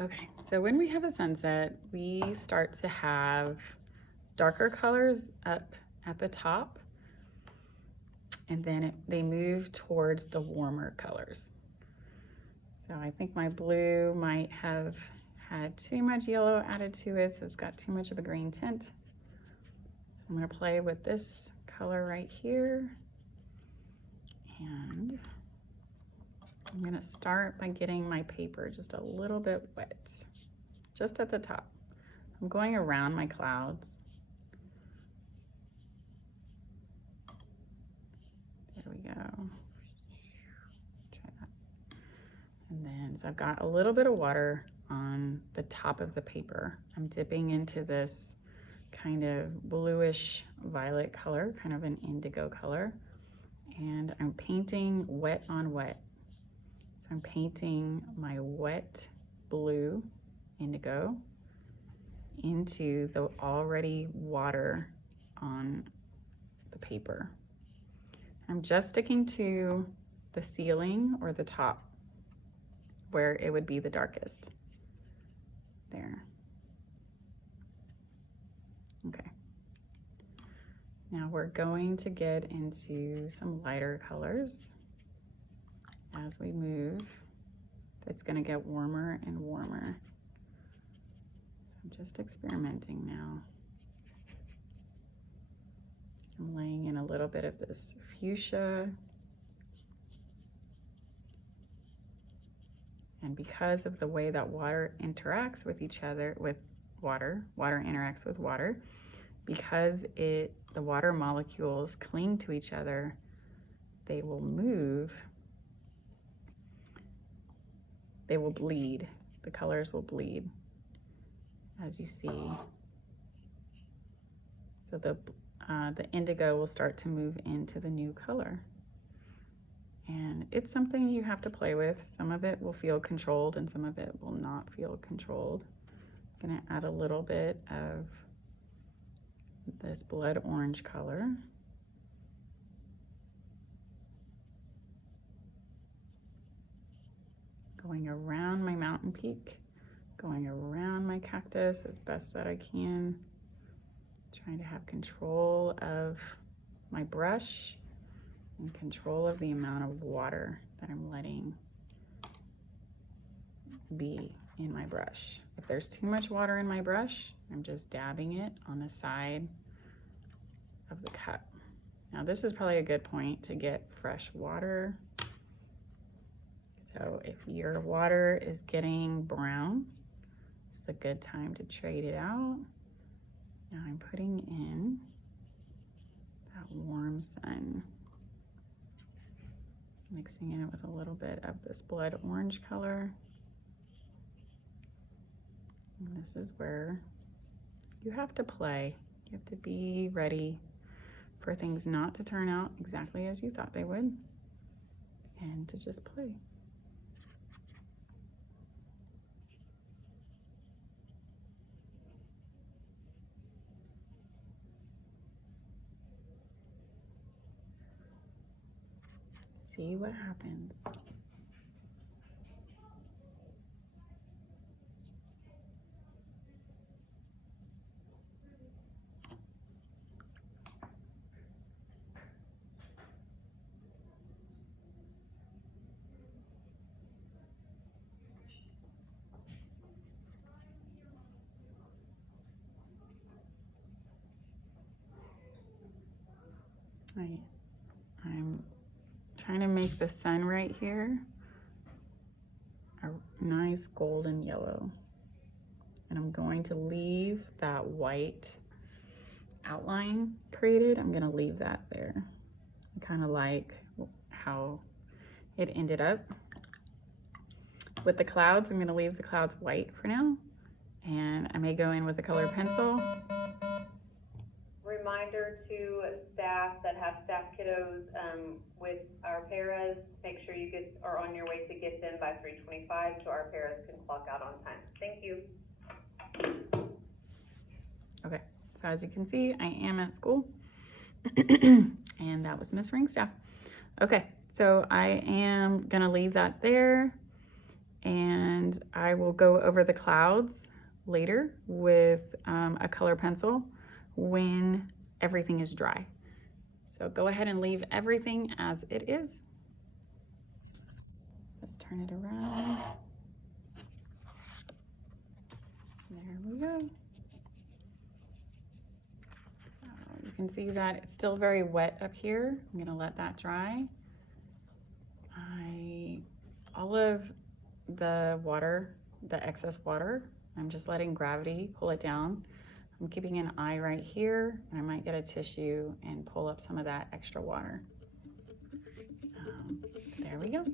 Okay, so when we have a sunset, we start to have darker colors up at the top, and then they move towards the warmer colors. So I think my blue might have had too much yellow added to it, so it's got too much of a green tint. So I'm gonna play with this color right here, and I'm gonna start by getting my paper just a little bit wet, just at the top. I'm going around my clouds. There we go. Try that. And then, so I've got a little bit of water on the top of the paper. I'm dipping into this kind of bluish violet color, kind of an indigo color. And I'm painting wet on wet. So I'm painting my wet blue indigo into the already water on the paper. I'm just sticking to the ceiling or the top where it would be the darkest. There. Okay. Now we're going to get into some lighter colors. As we move, it's going to get warmer and warmer. So I'm just experimenting now. I'm laying in a little bit of this fuchsia. And because of the way that water interacts with each other, with water interacts with water, because the water molecules cling to each other, they will move. They will bleed. The colors will bleed, as you see. So the indigo will start to move into the new color. And it's something you have to play with. Some of it will feel controlled and some of it will not feel controlled. I'm gonna add a little bit of this blood orange color. Going around my mountain peak, going around my cactus as best that I can. Trying to have control of my brush and control of the amount of water that I'm letting be in my brush. If there's too much water in my brush, I'm just dabbing it on the side of the cup. Now this is probably a good point to get fresh water. So if your water is getting brown, it's a good time to trade it out. Now I'm putting in that warm sun, mixing it with a little bit of this blood orange color. And this is where you have to play. You have to be ready for things not to turn out exactly as you thought they would, and to just play. See what happens. I'm trying to make the sun right here a nice golden yellow. And I'm going to leave that white outline created. I'm gonna leave that there. I kind of like how it ended up. With the clouds, I'm gonna leave the clouds white for now. And I may go in with a colored pencil. Reminder to staff that have staff kiddos with our paras, make sure you are on your way to get them by 3:25 so our paras can clock out on time. Thank you. Okay, so as you can see, I am at school. And that was Miss Ringstaff. Okay, so I am gonna leave that there. and I will go over the clouds later with a color pencil when everything is dry. So go ahead and leave everything as it is. Let's turn it around. There we go. So you can see that it's still very wet up here. I'm gonna let that dry. All of the water, the excess water, I'm just letting gravity pull it down. I'm keeping an eye right here, and I might get a tissue and pull up some of that extra water. There we go.